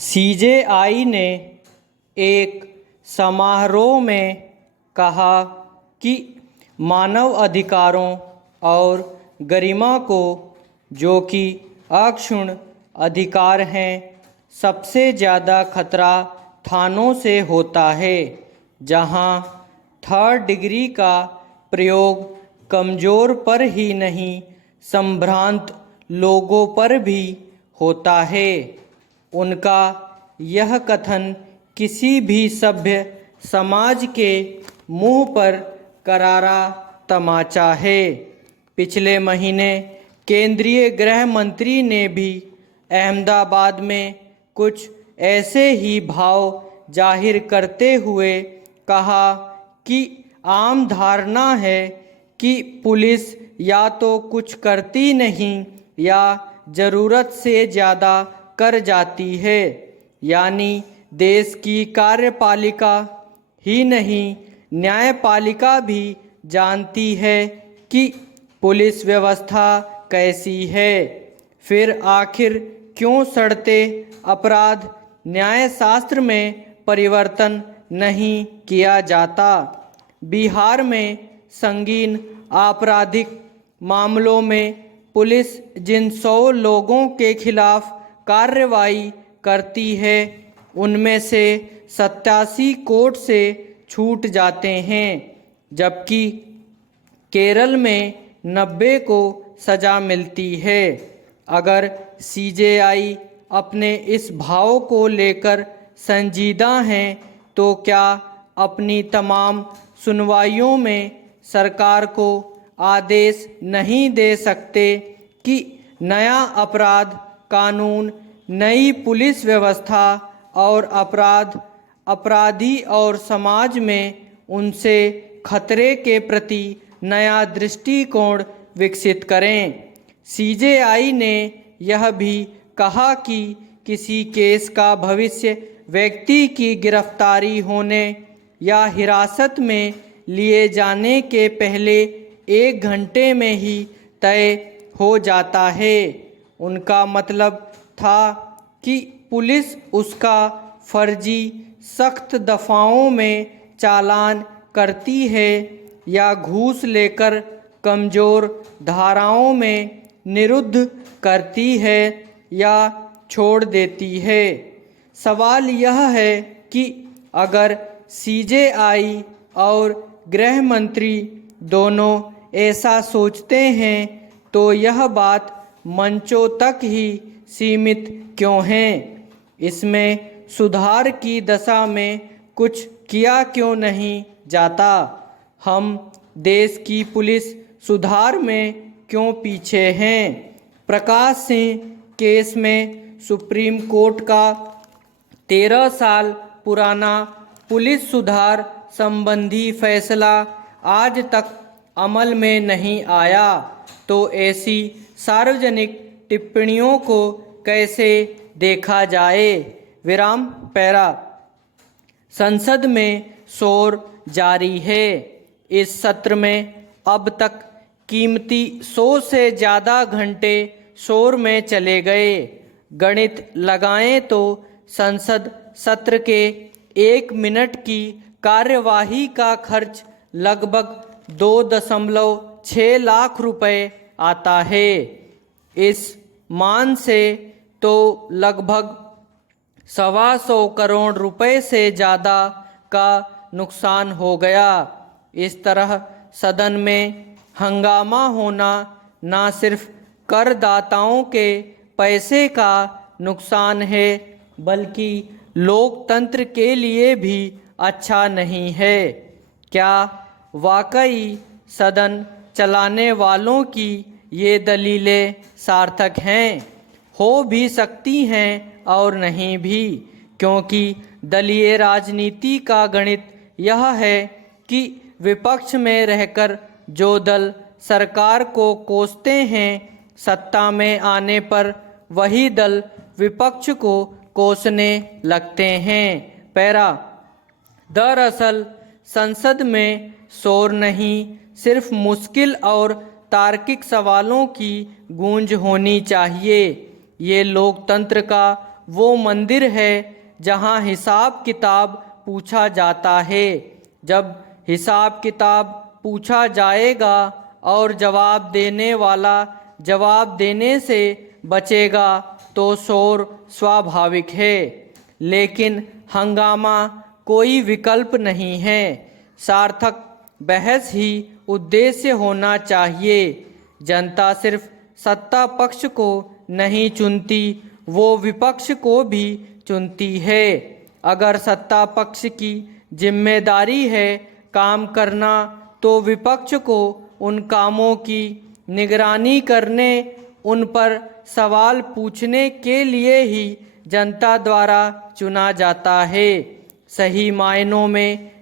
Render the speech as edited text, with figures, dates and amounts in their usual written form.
CJI ने एक समारोह में कहा कि मानव अधिकारों और गरिमा को, जो कि अक्षुण्ण अधिकार हैं, सबसे ज़्यादा खतरा थानों से होता है, जहां थर्ड डिग्री का प्रयोग कमज़ोर पर ही नहीं, संभ्रांत लोगों पर भी होता है। उनका यह कथन किसी भी सभ्य समाज के मुंह पर करारा तमाचा है। पिछले महीने केंद्रीय गृह मंत्री ने भी अहमदाबाद में कुछ ऐसे ही भाव जाहिर करते हुए कहा कि आम धारणा है कि पुलिस या तो कुछ करती नहीं या ज़रूरत से ज़्यादा कर जाती है, यानी देश की कार्यपालिका ही नहीं, न्यायपालिका भी जानती है कि पुलिस व्यवस्था कैसी है। फिर आखिर क्यों सड़ते अपराध न्यायशास्त्र में परिवर्तन नहीं किया जाता? बिहार में संगीन आपराधिक मामलों में पुलिस जिन 100 लोगों के खिलाफ कार्रवाई करती है, उनमें से 87 कोर्ट से छूट जाते हैं, जबकि केरल में 90 को सज़ा मिलती है। अगर सीजेआई अपने इस भाव को लेकर संजीदा हैं, तो क्या अपनी तमाम सुनवाइयों में सरकार को आदेश नहीं दे सकते कि नया अपराध कानून, नई पुलिस व्यवस्था और अपराधी और समाज में उनसे खतरे के प्रति नया दृष्टिकोण विकसित करें? सीजेआई ने यह भी कहा कि किसी केस का भविष्य व्यक्ति की गिरफ्तारी होने या हिरासत में लिए जाने के पहले 1 घंटे में ही तय हो जाता है। उनका मतलब था कि पुलिस उसका फर्जी सख्त दफ़ाओं में चालान करती है या घूस लेकर कमज़ोर धाराओं में निरुद्ध करती है या छोड़ देती है। सवाल यह है कि अगर सीजेआई और गृह मंत्री दोनों ऐसा सोचते हैं, तो यह बात मंचों तक ही सीमित क्यों है? इसमें सुधार की दशा में कुछ किया क्यों नहीं जाता? हम देश की पुलिस सुधार में क्यों पीछे हैं? प्रकाश सिंह केस में सुप्रीम कोर्ट का 13 साल पुराना पुलिस सुधार संबंधी फैसला आज तक अमल में नहीं आया, तो ऐसी सार्वजनिक टिप्पणियों को कैसे देखा जाए? विराम पैरा। संसद में शोर जारी है। इस सत्र में अब तक कीमती 100 से ज़्यादा घंटे शोर में चले गए। गणित लगाएं तो संसद सत्र के 1 मिनट की कार्यवाही का खर्च लगभग 2.6 लाख रुपए आता है। इस मान से तो लगभग 125 करोड़ रुपए से ज़्यादा का नुकसान हो गया। इस तरह सदन में हंगामा होना न सिर्फ करदाताओं के पैसे का नुकसान है, बल्कि लोकतंत्र के लिए भी अच्छा नहीं है। क्या वाकई सदन चलाने वालों की ये दलीलें सार्थक हैं? हो भी सकती हैं और नहीं भी, क्योंकि दलीय राजनीति का गणित यह है कि विपक्ष में रहकर जो दल सरकार को कोसते हैं, सत्ता में आने पर वही दल विपक्ष को कोसने लगते हैं। पैरा। दरअसल संसद में शोर नहीं, सिर्फ मुश्किल और तार्किक सवालों की गूंज होनी चाहिए। ये लोकतंत्र का वो मंदिर है जहाँ हिसाब किताब पूछा जाता है। जब हिसाब किताब पूछा जाएगा और जवाब देने वाला जवाब देने से बचेगा तो शोर स्वाभाविक है, लेकिन हंगामा कोई विकल्प नहीं है। सार्थक बहस ही उद्देश्य होना चाहिए। जनता सिर्फ सत्ता पक्ष को नहीं चुनती, वो विपक्ष को भी चुनती है। अगर सत्ता पक्ष की जिम्मेदारी है काम करना, तो विपक्ष को उन कामों की निगरानी करने, उन पर सवाल पूछने के लिए ही जनता द्वारा चुना जाता है। सही मायनों में